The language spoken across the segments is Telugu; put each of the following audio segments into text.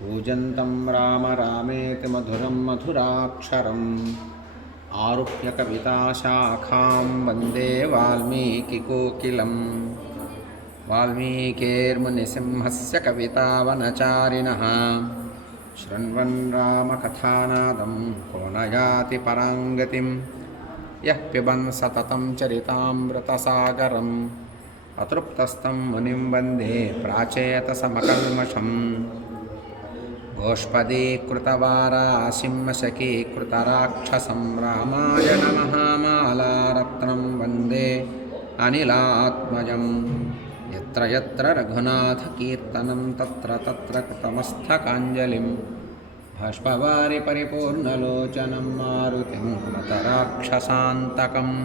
కూజంతం రామ రామేతి మధురం మధురాక్షరం. ఆరుహ్య కవితాశాఖాం వందే వాల్మీకికోకిలం వాల్మీకేర్మునిసింహస్య కవితావనచారిణ. శృణ్వన్ రామకథానాదం కోనయాతి పరాంగతిం. యః పిబన్ సతతం చరితామృతసాగరం. అతృప్తస్థం మునిం వందే ప్రాచేతసమకల్మషం वन्दे प्राचेतसमकल्मषम् गोष्पदीकृतवारासिंहशकीकृतराक्षसं रामायणमहामालारत्नं वन्दे अनिलात्मजं यत्र यत्र रघुनाथकीर्तनं तत्र तत्र कृतमस्तकाञ्जलिं भाष्पवारि परिपूर्णलोचनं मारुतिं मतराक्षसान्तकम्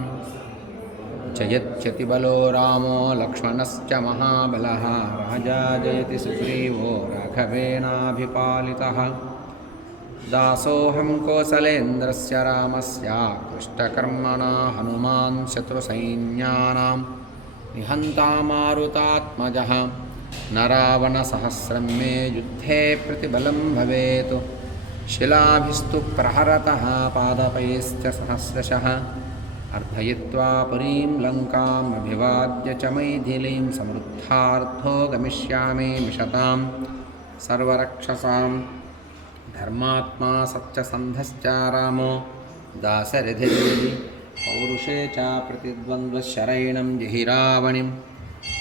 जयत्यतिबलो रामो लक्ष्मणश्च महाबलः। राजा जयति सुग्रीवो राघवेणाभिपालितः दासोऽहं कोसलेन्द्रस्य रामस्य कृष्टकर्मणा हनुमान् शत्रुसैन्यानां निहन्तामारुतात्मजः। न रावणसहस्रं मे युद्धे प्रतिबलं भवेत्। शिलाभिस्तु प्रहरतः पादपैश्च सहस्रशः। అర్థయిత్వా పరీం లంకాం అభివాద్య చ మైథిలీం సమృద్ధార్థో గమిష్యామి మిషతాం సర్వరక్షసాం ధర్మాత్మా సత్యసంధశ్చ రామో దాశరథిదేవి పౌరుషే చ ప్రతిద్వంద్వశరైణం జిహిరావణిం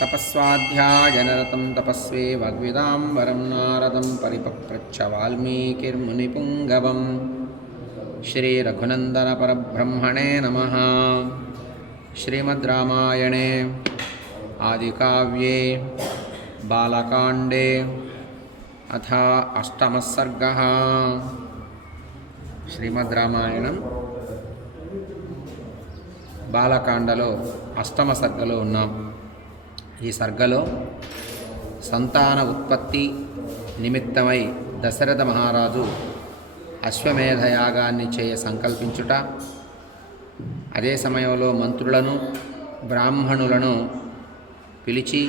తపస్వాధ్యాయనరతం తపస్వే వగ్విదాంబరం నారదం పరిపప్రచ్చ వాల్మీకిర్మునిపుంగవం ಶ್ರೀ ರಘುನಂದನ ಪರಬ್ರಹ್ಮಣೇ ನಮಃ ಶ್ರೀಮದ್ರಾಮಾಯಣೇ అథ ಬಾಲಕಾಂಡೇ ಅಥ శ్రీమద్రామాయణం బాలకాండలో అష్టమ సర్గలో ఉన్నాం ఈ సర్గలో సంతాన ఉత్పత్తి నిమిత్తమై దశరథ మహారాజు అశ్వమేధ యాగాన్ని చేయ సంకల్పించుట. అదే సమయంలో మంత్రులను బ్రాహ్మణులను పిలిచి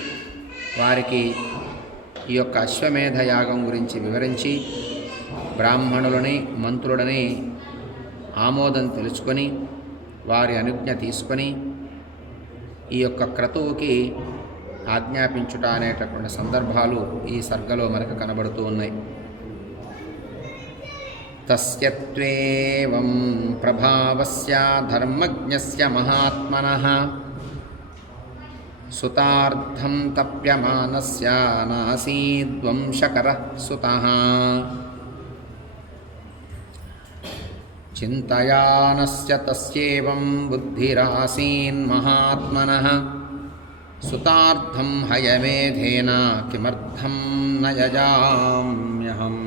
వారికి ఈ యొక్క అశ్వమేధ యాగం గురించి వివరించి బ్రాహ్మణులని మంత్రులని ఆమోదం తెలుసుకొని వారి అనుజ్ఞ తీసుకొని ఈ యొక్క క్రతువుకి ఆజ్ఞాపించుట అనేటటువంటి సందర్భాలు ఈ సర్గలో మనకు కనబడుతూ ఉన్నాయి. తస్యత్వేవం ప్రభావస్య ధర్మజ్ఞస్య మహాత్మనః సుతార్థం తప్యమానస్య నాసీద్వంశకరः సుతः చింతయానస్య తస్యేవం బుద్ధిరాసీన్మహాత్మనः సుతార్థం హయమేధేన కిమర్థం నయజామ్యహం యజామ్యహం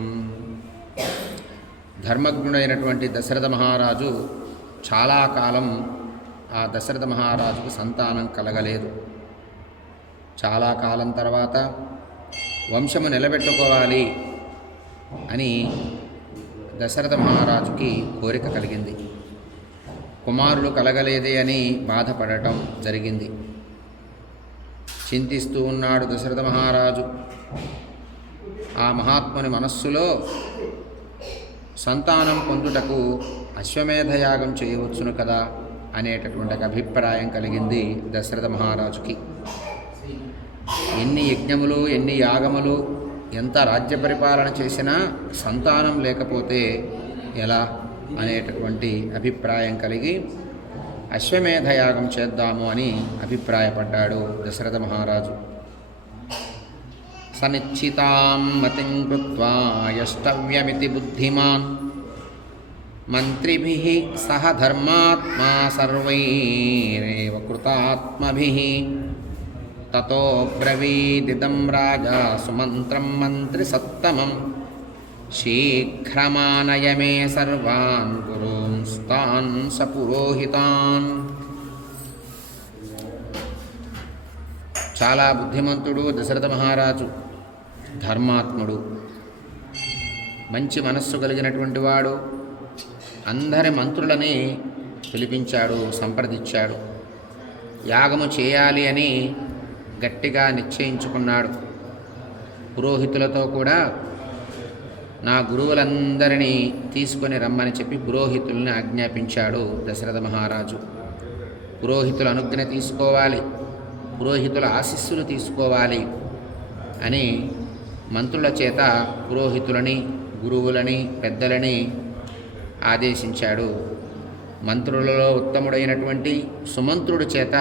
ధర్మజ్ఞుడైనటువంటి దశరథ మహారాజు చాలా కాలం ఆ దశరథ మహారాజుకు సంతానం కలగలేదు. చాలా కాలం తర్వాత వంశము నిలబెట్టుకోవాలి అని దశరథ మహారాజుకి కోరిక కలిగింది. కుమారులు కలగలేదే అని బాధపడటం జరిగింది. చింతిస్తూ ఉన్నాడు దశరథ మహారాజు. ఆ మహాత్ముని మనస్సులో సంతానం పొందుటకు అశ్వమేధ యాగం చేయవచ్చును కదా అనేటటువంటి అభిప్రాయం కలిగింది దశరథ మహారాజుకి. ఎన్ని యజ్ఞములు ఎన్ని యాగములు ఎంత రాజ్య పరిపాలన చేసినా సంతానం లేకపోతే ఎలా అనేటటువంటి అభిప్రాయం కలిగి అశ్వమేధ యాగం చేద్దాము అని అభిప్రాయపడ్డాడు దశరథ మహారాజు. సనిశ్చితాం మతిం కృత్వా యష్టవ్యమితి బుద్ధిమాన్. మంత్రిభి సహ ధర్మాత్మా సర్వైరేవ కృతాత్మభి. తతో బ్రవీదిదం రాజా సుమంత్రం మంత్రి సత్తమం. శీఘ్రమానయ మే సర్వాన్ గురూంస్తాన్ సపురోహితాన్. చాలా బుద్ధిమంతుడు దశరథ మహారాజు. ధర్మాత్ముడు. మంచి మనస్సు కలిగినటువంటి వాడు అందరి మంత్రులని పిలిపించాడు సంప్రదించాడు. యాగము చేయాలి అని గట్టిగా నిశ్చయించుకున్నాడు. పురోహితులతో కూడా నా గురువులందరినీ తీసుకొని రమ్మని చెప్పి పురోహితుల్ని ఆజ్ఞాపించాడు దశరథ మహారాజు. పురోహితుల అనుజ్ఞ తీసుకోవాలి పురోహితుల ఆశీస్సులు తీసుకోవాలి అని మంత్రుల చేత పురోహితులని గురువులని పెద్దలని ఆదేశించాడు. మంత్రులలో ఉత్తముడైనటువంటి సుమంత్రుడి చేత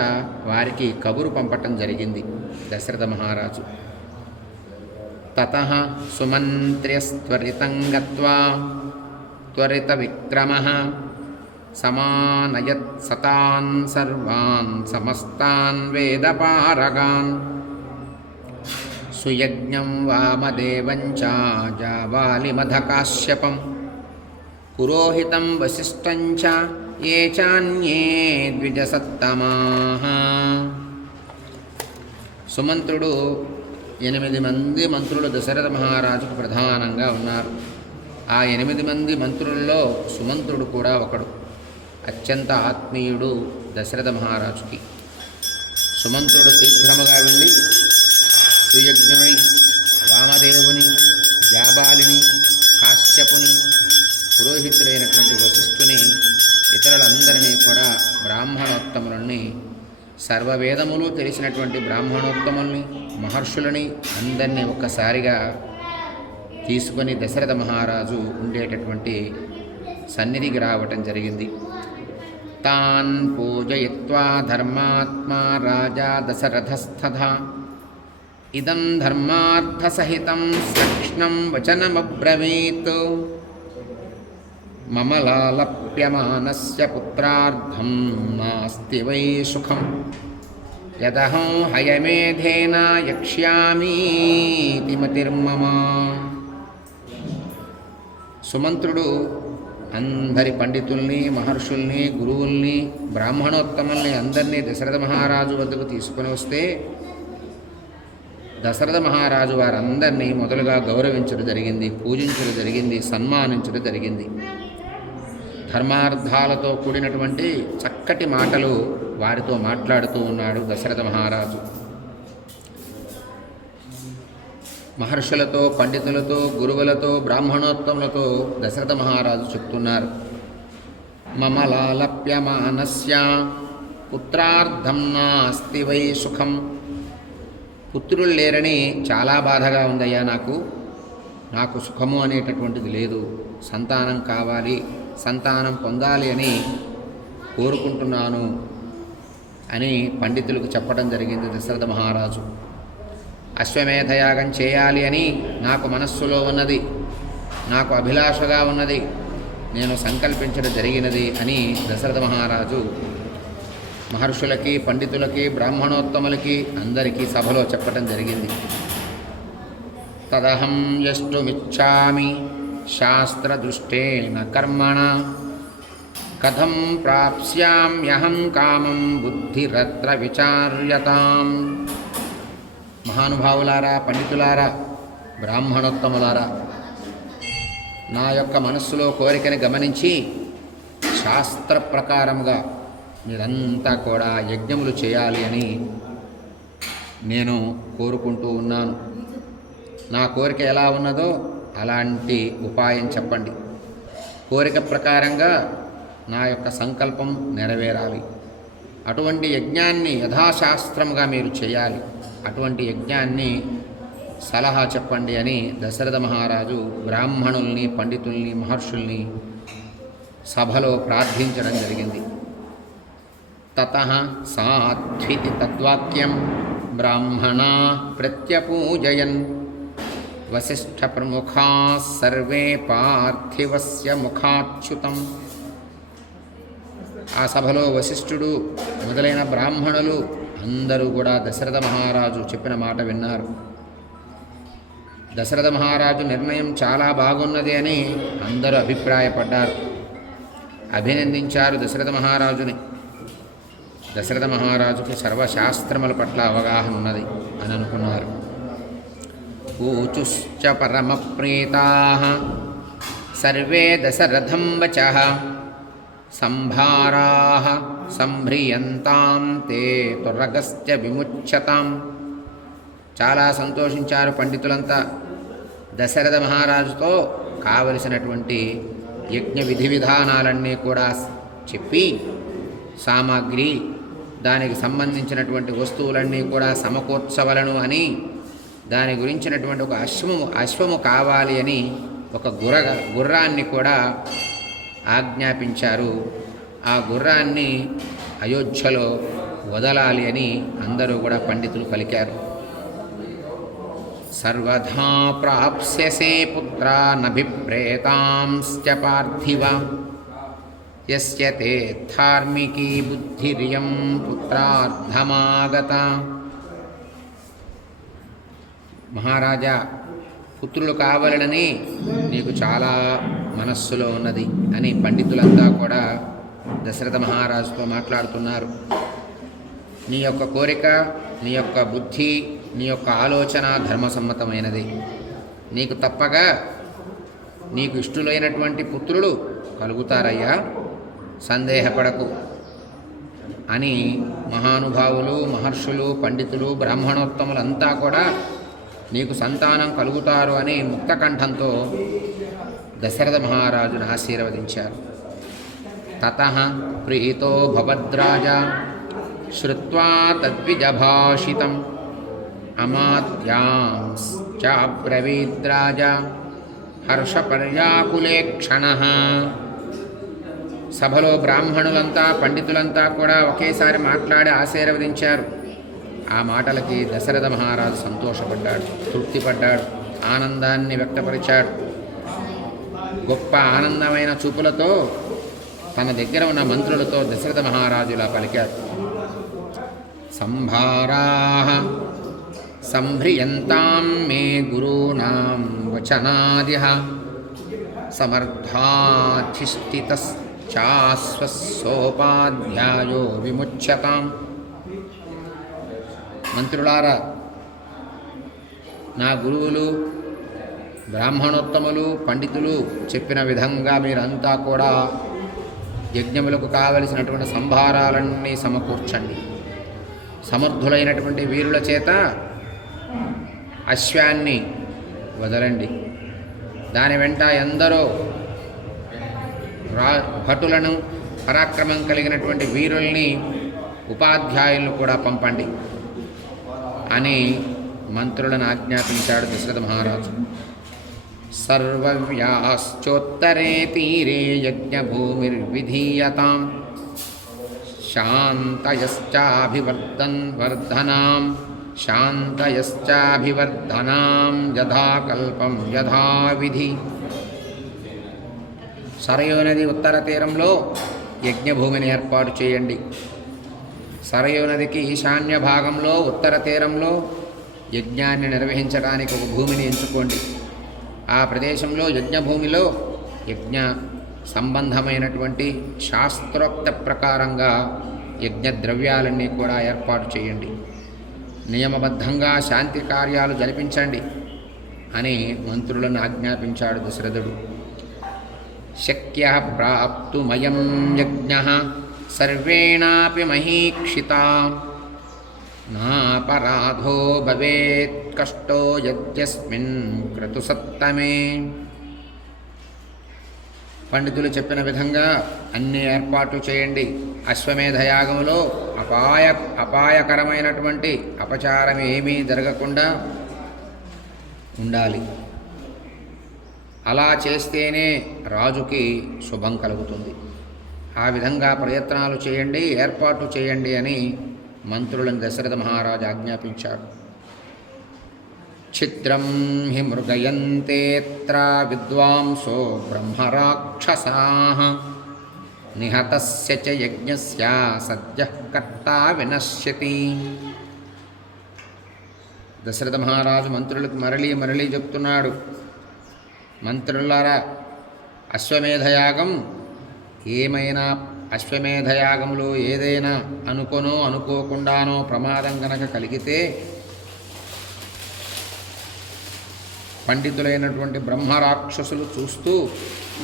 వారికి కబురు పంపటం జరిగింది దశరథ మహారాజు. తత సుమంత్ర్యస్త్వరితం గత్వా త్వరిత విక్రమ సమానయత్ సతాన్ సర్వాన్ సమస్తాన్ వేదపారగాన్ సుయజ్ఞం వామదేవంచ చ పురోహితం వశిష్టంచ ఏ చాన్యే ద్విజసత్తమాః సుమంత్రుడు ఎనిమిది మంది మంత్రులు దశరథ మహారాజుకు ప్రధానంగా ఉన్నారు. ఆ ఎనిమిది మంది మంత్రుల్లో సుమంత్రుడు కూడా ఒకడు. అత్యంత ఆత్మీయుడు దశరథ మహారాజుకి. సుమంత్రుడు శీఘ్రముగా వెళ్ళి శ్రీయజ్ఞుని వామదేవుని జాబాలిని కాశ్యపుని పురోహితుడైనటువంటి వశిష్ఠుని ఇతరులందరినీ కూడా బ్రాహ్మణోత్తములని సర్వవేదములు తెలిసినటువంటి బ్రాహ్మణోత్తముల్ని మహర్షులని అందరినీ ఒక్కసారిగా తీసుకొని దశరథ మహారాజు ఉండేటటువంటి సన్నిధికి రావటం జరిగింది. తాన్ పూజయిత్వా ధర్మాత్మా రాజా దశరథస్థథా ఇదం ధర్మార్థసహితం సక్ష్ణం వచనమబ్రవీత్. మమ లాలప్యమానస్య పుత్రార్థం నాస్తి వై సుఖం. యదహం హయమేధేన యక్ష్యామీతి మతిర్మమ. సుమంత్రుడు అందరి పండితుల్ని మహర్షుల్ని గురువుల్ని బ్రాహ్మణోత్తముల్ని అందరినీ దశరథ మహారాజు వద్దకు తీసుకుని వస్తే దశరథ మహారాజు వారందరినీ మొదలుగా గౌరవించడం జరిగింది పూజించడం జరిగింది సన్మానించడం జరిగింది. ధర్మార్థాలతో కూడినటువంటి చక్కటి మాటలు వారితో మాట్లాడుతూ ఉన్నాడు దశరథ మహారాజు. మహర్షులతో పండితులతో గురువులతో బ్రాహ్మణోత్తములతో దశరథ మహారాజు చెప్తున్నారు. మమలాలప్యమానస్య పుత్రార్థం నాస్తి వై సుఖం. పుత్రులు లేరని చాలా బాధగా ఉందయ్యా నాకు. నాకు సుఖము అనేటటువంటిది లేదు. సంతానం కావాలి సంతానం పొందాలి అని కోరుకుంటున్నాను అని పండితులకు చెప్పడం జరిగింది దశరథ మహారాజు. అశ్వమేధయాగం చేయాలి అని నాకు మనస్సులో ఉన్నది నాకు అభిలాషగా ఉన్నది నేను సంకల్పించడం జరిగినది అని దశరథ మహారాజు మహర్షులకి పండితులకి బ్రాహ్మణోత్తములకి అందరికీ సభలో చెప్పటం జరిగింది. తదహం యష్టుమిచ్చామి శాస్త్రదృష్టేన కర్మణ. కథం ప్రాప్స్యామ్యహం కామం బుద్ధిరత్ర విచార్యతాం. మహానుభావులారా పండితులారా బ్రాహ్మణోత్తములారా నా యొక్క మనస్సులో కోరికని గమనించి శాస్త్ర ప్రకారముగా మీరంతా కూడా యజ్ఞములు చేయాలి అని నేను కోరుకుంటూ ఉన్నాను. నా కోరిక ఎలా ఉన్నదో అలాంటి ఉపాయం చెప్పండి. కోరిక ప్రకారంగా నా యొక్క సంకల్పం నెరవేరాలి. అటువంటి యజ్ఞాన్ని యథాశాస్త్రంగా మీరు చేయాలి. అటువంటి యజ్ఞాన్ని సలహా చెప్పండి అని దశరథ మహారాజు బ్రాహ్మణుల్ని పండితుల్ని మహర్షుల్ని సభలో ప్రార్థించడం జరిగింది. తత సాధ్వితి తద్వాక్యం. బ్రాహ్మణా ప్రత్యపూజయన్. వశిష్ఠ ప్రముఖా సర్వే పార్థివస్య ముఖాచ్యుతం. ఆ సభలో వశిష్ఠుడు మొదలైన బ్రాహ్మణులు అందరూ కూడా దశరథ మహారాజు చెప్పిన మాట విన్నారు. దశరథ మహారాజు నిర్ణయం చాలా బాగున్నది అని అందరూ అభిప్రాయపడ్డారు. అభినందించారు దశరథ మహారాజుని. దశరథ మహారాజుకు సర్వశాస్త్రముల పట్ల అవగాహన ఉన్నది అని అనుకున్నారు. ఊచుశ్చ పరమప్రీతా. సర్వే దశరథం వచ. సంభారా. సంభ్రియంతాం తే తురగస్త్య విముచ్యతాం. చాలా సంతోషించారు పండితులంతా. దశరథ మహారాజుతో కావలసినటువంటి యజ్ఞ విధి విధానాలన్నీ కూడా చెప్పి సామాగ్రి దానికి సంబంధించినటువంటి వస్తువులన్నీ కూడా సమకూర్చవలను అని దాని గురించినటువంటి ఒక అశ్వము అశ్వము కావాలి అని ఒక గుర్ర గుర్రాన్ని కూడా ఆజ్ఞాపించారు. ఆ గుర్రాన్ని అయోధ్యలో వదలాలి అని అందరూ కూడా పండితులు పలికారు. సర్వధా ప్రాప్స్యసే పుత్రానభిప్రేతాంశ్చ పార్థివ. యస్య తే ధార్మికీ బుద్ధిర్యం పుత్రార్థమాగత మహారాజా పుత్రులు కావాలని నీకు చాలా మనస్సులో ఉన్నది అని పండితులంతా కూడా దశరథ మహారాజుతో మాట్లాడుతున్నారు. నీ యొక్క కోరిక నీ యొక్క బుద్ధి నీ యొక్క ఆలోచన ధర్మసమ్మతమైనది. నీకు తప్పగా నీకు ఇష్టులైనటువంటి పుత్రులు కలుగుతారయ్యా. సందేహపడకు. అని మహానుభావులు మహర్షులు పండితులు బ్రాహ్మణోత్తములంతా కూడా నీకు సంతానం కలుగుతారు అని ముక్తకంఠంతో దశరథ మహారాజును ఆశీర్వదించారు. తత ప్రీతో భవద్రాజ శ్రువా తద్విజభాషితం అమాత్యాంశ్చాబ్రవీద్రాజ హర్షపర్యాకులే క్షణ సభలో బ్రాహ్మణులంతా పండితులంతా కూడా ఒకేసారి మాట్లాడి ఆశీర్వదించారు. ఆ మాటలకి దశరథ మహారాజు సంతోషపడ్డాడు తృప్తిపడ్డాడు ఆనందాన్ని వ్యక్తపరిచాడు. గొప్ప ఆనందమైన చూపులతో తన దగ్గర ఉన్న మంత్రులతో దశరథ మహారాజు ఇలా పలికారు. సంభారా సంభ్రియంతాం మే గురూణాం వచనాది సమర్థాధిష్ఠితశ్చాశ్వసోపాధ్యాయో విముచ్యతాం. మంత్రులారా నా గురువులు బ్రాహ్మణోత్తములు పండితులు చెప్పిన విధంగా మీరంతా కూడా యజ్ఞములకు కావలసినటువంటి సంభారాలన్నీ సమకూర్చండి. సమర్థులైనటువంటి వీరుల చేత అశ్వాన్ని వదలండి. దాని వెంట ఎందరో రా భటులను పరాక్రమం కలిగినటువంటి వీరుల్ని ఉపాధ్యాయులను కూడా పంపండి అని మంత్రులను ఆజ్ఞాపించాడు దశరథ మహారాజు. సర్వవ్యాశ్చోత్తరే తీరే యజ్ఞభూమిర్విధీయతాం శాంతయశ్చాభివర్ధన్ వర్ధనాం శాంతయశ్చాభివర్ధనాం యథాకల్పం యథావిధి సరయూ నది ఉత్తర తీరంలో యజ్ఞభూమిని ఏర్పాటు చేయండి. సరయూ నదికి ఈశాన్య భాగంలో ఉత్తర తీరంలో యజ్ఞాన్ని నిర్వహించడానికి ఒక భూమిని ఎంచుకోండి. ఆ ప్రదేశంలో యజ్ఞభూమిలో యజ్ఞ సంబంధమైనటువంటి శాస్త్రోక్త ప్రకారంగా యజ్ఞ ద్రవ్యాలన్నీ కూడా ఏర్పాటు చేయండి. నియమబద్ధంగా శాంతి కార్యాలు జరిపించండి అని మంత్రులను ఆజ్ఞాపించాడు దశరథుడు. శక్య ప్రాప్తుమయం యజ్ఞ సర్వేణాపి మహీక్షిత. నాపరాధో భవేత్ కష్టో యజ్ఞస్మిన్ క్రతుసత్తమే పండితులు చెప్పిన విధంగా అన్ని ఏర్పాట్లు చేయండి. అశ్వమేధయాగంలో అపాయ అపాయకరమైనటువంటి అపచారం ఏమీ జరగకుండా ఉండాలి. అలా చేస్తేనే రాజుకి శుభం కలుగుతుంది. ఆ విధంగా ప్రయత్నాలు చేయండి ఏర్పాటు చేయండి అని మంత్రులను దశరథ మహారాజు ఆజ్ఞాపించాడు ఛిద్రం హి మృగయంతేత్ర విద్వాంసో బ్రహ్మరాక్షసా. నిహతస్య చ యజ్ఞస్య సద్య కర్తా వినశ్యతి. దశరథ మహారాజు మంత్రులకు మరలి మరలి చెప్తున్నాడు. మంత్రులారా అశ్వమేధయాగం ఏమైనా అశ్వమేధయాగంలో ఏదైనా అనుకోనో అనుకోకుండానో ప్రమాదం గనక కలిగితే పండితులైనటువంటి బ్రహ్మరాక్షసులు చూస్తూ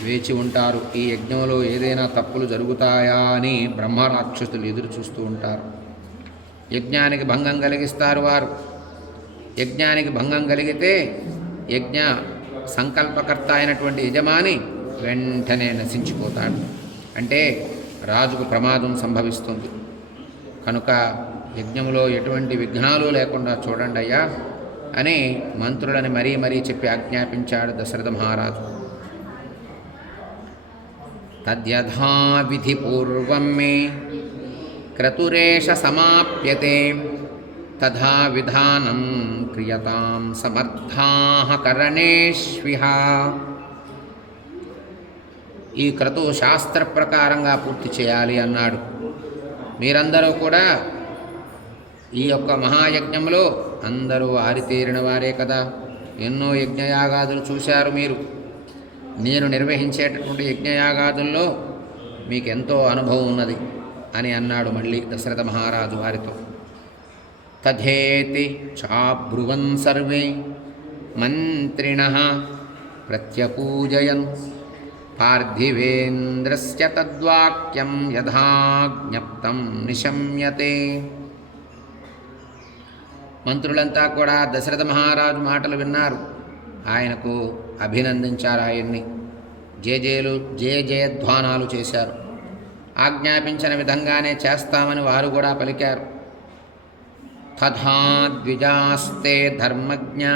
వేచి ఉంటారు. ఈ యజ్ఞంలో ఏదైనా తప్పులు జరుగుతాయా అని బ్రహ్మరాక్షసులు ఎదురు చూస్తూ ఉంటారు. యజ్ఞానికి భంగం కలిగిస్తారు వారు. యజ్ఞానికి భంగం కలిగితే యజ్ఞ సంకల్పకర్త అయినటువంటి యజమాని వెంటనే నశించిపోతాడు. అంటే రాజుకు ప్రమాదం సంభవిస్తుంది. కనుక యజ్ఞంలో ఎటువంటి విఘ్నాలు లేకుండా చూడండి అయ్యా అని మంత్రులని మరీ మరీ చెప్పి ఆజ్ఞాపించాడు దశరథ మహారాజు. తద్యథా విధిపూర్వం మే క్రతురేష సమాప్యతే. తథా విధానం క్రియతాం సమర్థాహ కరణేష్విహ. ఈ క్రతు శాస్త్ర ప్రకారంగా పూర్తి చేయాలి అన్నాడు. మీరందరూ కూడా ఈ యొక్క మహాయజ్ఞంలో అందరూ ఆరితేరిన వారే కదా. ఎన్నో యజ్ఞయాగాదులు చూశారు మీరు. నేను నిర్వహించేటటువంటి యజ్ఞయాగాదుల్లో మీకెంతో అనుభవం ఉన్నది అని అన్నాడు మళ్ళీ దశరథ మహారాజు వారితో. తథేతి చాబ్రువన్ సర్వే. మంత్రిణ ప్రత్యపూజయన్. పార్థివేంద్రస్య తద్వాక్యం యథాజ్ఞప్తం నిశమ్యతే. మంత్రులంతా కూడా దశరథ మహారాజు మాటలు విన్నారు. ఆయనకు అభినందించారు ఆయన్ని. జేజేలు జే జయధ్వానాలు చేశారు. ఆజ్ఞాపించిన విధంగానే చేస్తామని వారు కూడా పలికారు. తథాద్విజాస్తే ధర్మజ్ఞ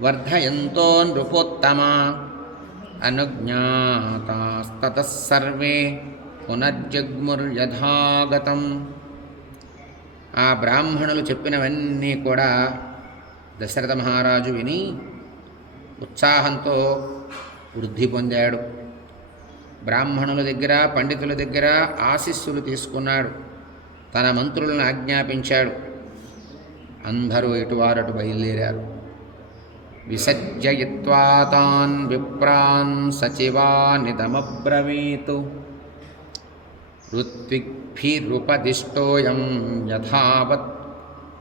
వర్ధయంతో నృపోత్తమ అనుజ్ఞాతాస్తత సర్వే పునర్జగ్ముర్యథాగతం. ఆ బ్రాహ్మణులు చెప్పినవన్నీ కూడా దశరథ మహారాజు విని ఉత్సాహంతో వృద్ధి పొందాడు. బ్రాహ్మణుల దగ్గర పండితుల దగ్గర ఆశీస్సులు తీసుకున్నాడు. తన మంత్రులను ఆజ్ఞాపించాడు. అందరూ ఇటువారటు బయలుదేరారు. విసర్జయిత్వా తాన్ విప్రాన్ సచివానిదమబ్రవీతు. ఋత్విగ్భిరుపదిష్టోయం యథావత్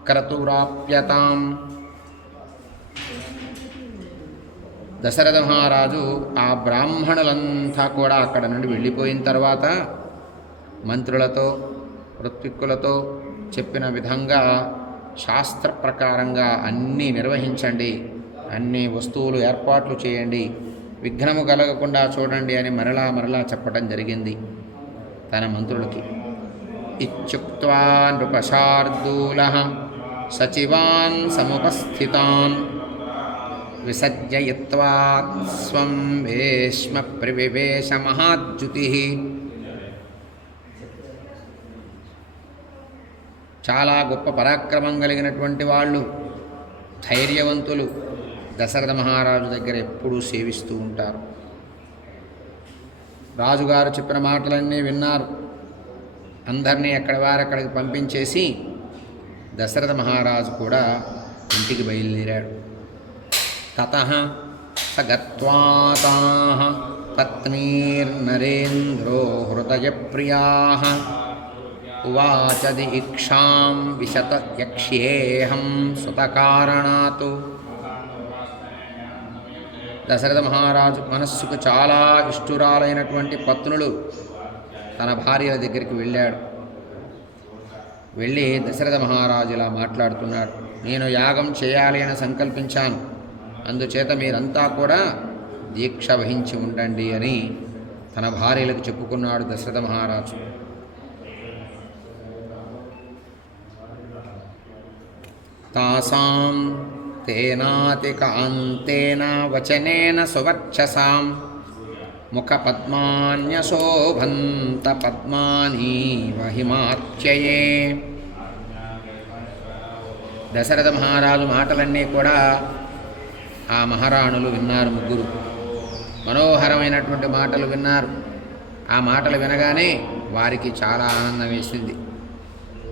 క్రతురాప్యతాం. దశరథ మహారాజు ఆ బ్రాహ్మణులంతా కూడా అక్కడ నుండి వెళ్ళిపోయిన తర్వాత మంత్రులతో ఋత్విక్కులతో చెప్పిన విధంగా శాస్త్ర ప్రకారంగా అన్నీ నిర్వహించండి. అన్ని వస్తువులు ఏర్పాట్లు చేయండి. విఘ్నము కలగకుండా చూడండి అని మరలా మరలా చెప్పడం జరిగింది తన మంత్రులకి. ఇచ్చుక్వా నృపశార్దూల సచివాన్ సముపస్థితాన్ విసర్జయిత్వా స్వం వేష్మ ప్రవివేశ మహాద్యుతి చాలా గొప్ప పరాక్రమం కలిగినటువంటి వాళ్ళు ధైర్యవంతులు. దశరథ మహారాజు దగ్గర ఎప్పుడూ సేవిస్తూ ఉంటారు. రాజుగారు చెప్పిన మాటలన్నీ విన్నారు. అందరినీ ఎక్కడి వారక్కడికి పంపించేసి దశరథ మహారాజు కూడా ఇంటికి బయలుదేరాడు. తత స గత్వాతా పత్నీర్నరేంద్రో హృదయప్రియా ఉవాచ దీక్షాం విశత యక్ష్యేహం సుతకారణాతు. దశరథ మహారాజు మనస్సుకు చాలా ఇష్టురాలైనటువంటి పత్నులు తన భార్యల దగ్గరికి వెళ్ళాడు. వెళ్ళి దశరథ మహారాజు ఇలా మాట్లాడుతున్నాడు. నేను యాగం చేయాలి అని సంకల్పించాను. అందుచేత మీరంతా కూడా దీక్ష వహించి ఉండండి అని తన భార్యలకు చెప్పుకున్నాడు దశరథ మహారాజు. తాసాం తేనాతికాంతేన వచనేన సువర్చసాం ముఖపద్మాన్యశోభంత పద్మానీవ హిమాత్యయే దశరథ మహారాజు మాటలన్నీ కూడా ఆ మహారాణులు విన్నారు ముగ్గురు. మనోహరమైనటువంటి మాటలు విన్నారు. ఆ మాటలు వినగానే వారికి చాలా ఆనందం వేసింది.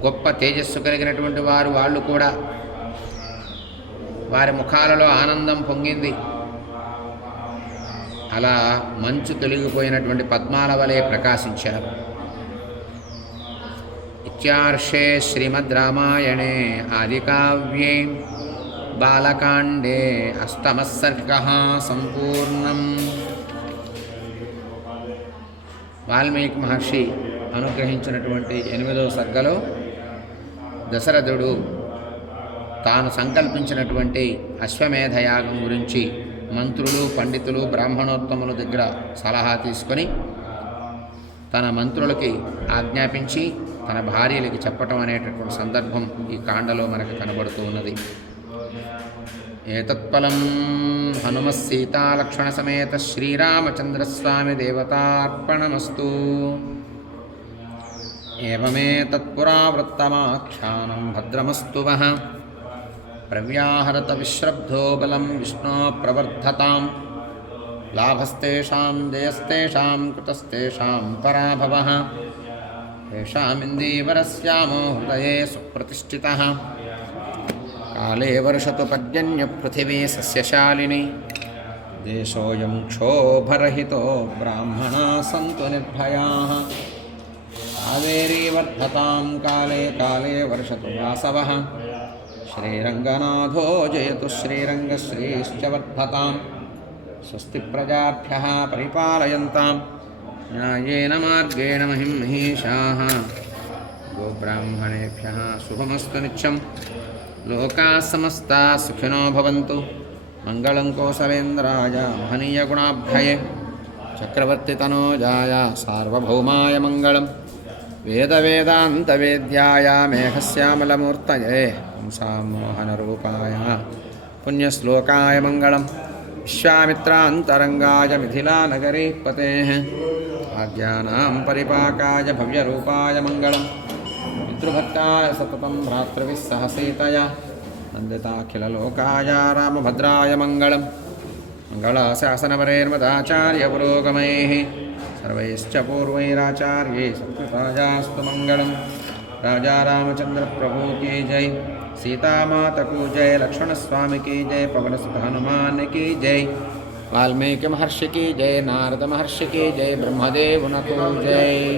గొప్ప తేజస్సు కలిగినటువంటి వారు వాళ్ళు కూడా వారి ముఖాలలో ఆనందం పొంగింది. అలా మంచు తొలగిపోయినటువంటి పద్మాల వలె ప్రకాశించారు. ఇత్యార్షే శ్రీమద్ రామాయణే ఆదికావ్యే బాలకాండే అష్టమసర్గ సంపూర్ణం. వాల్మీకి మహర్షి అనుగ్రహించినటువంటి ఎనిమిదవ సర్గలో దశరథుడు తాను సంకల్పించినటువంటి అశ్వమేధయాగం గురించి మంత్రులు పండితులు బ్రాహ్మణోత్తముల దగ్గర సలహా తీసుకొని తన మంత్రులకి ఆజ్ఞాపించి తన భార్యలకి చెప్పటం అనేటటువంటి సందర్భం ఈ కాండలో మనకు కనబడుతూ ఉన్నది. ఏతత్ఫలం హనుమసీతాలక్ష్మణ సమేత శ్రీరామచంద్రస్వామి దేవతార్పణమస్తు. ఏమేతత్పురావృత్తమాఖ్యానం భద్రమస్తు వహ प्रव्याहरतविश्रब्धो बलं विष्णो प्रवर्धतां लाभस्तेषां जयस्तेषां कृतस्तेषां पराभवः। येषामिन्दीवरस्यामो हृदये सुप्रतिष्ठितः। काले वर्षतु पर्जन्यपृथिवी सस्यशालिनी। देशोऽयं क्षोभरहितो ब्राह्मणाः सन्तु निर्भयाः। कावेरी वर्धतां काले काले वर्षतु वासवः। श्रीरङ्गनाथो जयतु श्रीरङ्गश्रीश्च वर्धतां स्वस्ति प्रजाभ्यः परिपालयन्तां न्यायेन मार्गेण महिं महिषाः गोब्राह्मणेभ्यः शुभमस्तु नित्यं लोकाः समस्ताः सुखिनो भवन्तु। मङ्गलं कोसलेन्द्राय महनीयगुणाभ्यये। चक्रवर्तितनोजाय सार्वभौमाय मङ्गलं वेदवेदान्तवेद्याय मेघश्यामलमूर्तये पुण्यश्लोकाय मङ्गलं विश्वामित्रान्तरङ्गाय मिथिलानगरीपतेः भाग्यानां परिपाकाय भव्यरूपाय मङ्गलं पितृभक्ताय सततं भ्रातृभिः सह सीतया नन्दिताखिललोकाय रामभद्राय मङ्गलं मङ्गलाशासनपरेर्मदाचार्यपुरोगमैः सर्वैश्च पूर्वैराचार्ये सत्कृतायास्तु मङ्गलं राजा रामचन्द्रप्रभु के जय। सीतामाता को जय। लक्ष्मणस्वामी की जय। पवनसुत हनुमान की जय। वाल्मीकि महर्षि की जय। नारद महर्षि की जय। ब्रह्मदेव नको जय।